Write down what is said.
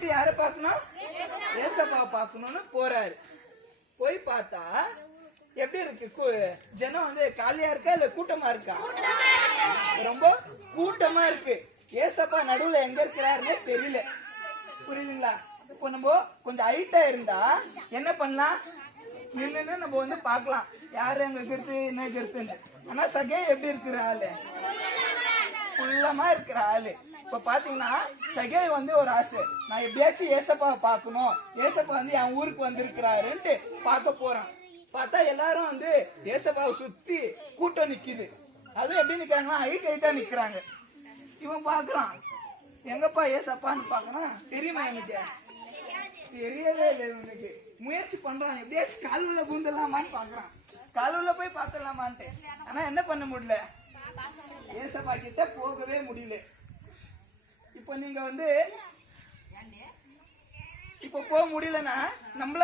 போயிட்டு யாரை பார்க்கணும்? ஏசப்பா பார்க்கணும்னு போறாரு. போய் பார்த்தா எப்படி இருக்கு? ஜனம் வந்து காலியா இருக்கா இல்ல கூட்டமா இருக்கா? ரொம்ப கூட்டமா இருக்கு. ஏசப்பா நடுவுல எங்க இருக்கிறாருன்னு தெரியல. புரியுதுங்களா? இப்போ நம்ம கொஞ்சம் ஹைட்டா இருந்தா என்ன பண்ணலாம்? நின்று நம்ம வந்து பார்க்கலாம் யாரு எங்க கருத்து என்ன கருத்துன்னு. ஆனா சகே எப்படி இருக்கிற ஆளு? குள்ளமா இருக்கிற ஆளு. இப்ப பாத்தீங்கன்னா சகே வந்து ஒரு ஆசை, நான் எப்படியாச்சும் ஏசப்பாவை பார்க்கணும், ஏசப்பா வந்து என் ஊருக்கு வந்திருக்கிறாருன்ட்டு பார்க்க போறான். பார்த்தா எல்லாரும் வந்து ஏசப்பாவை சுத்தி கூட்டம் நிக்குது. அதுவும் எப்படி நிக்கிறாங்கன்னா ஹைட்டா நிக்கிறாங்க. இவன் பாக்குறான், எங்கப்பா ஏசப்பான்னு பாக்குறான். தெரியுமா எனக்கு? தெரியவே இல்லை இவனுக்கு. முயற்சி பண்றான், எப்படியாச்சும் காலுள்ள பூந்தலாமான்னு பாக்குறான். காலுள்ள போய் பாத்துடலாமான்ட்டு. ஆனா என்ன பண்ண முடியல, ஏசப்பா கிட்ட போகவே முடியல. இப்ப நீங்க வந்து இப்ப போக முடியலன்னா நம்மள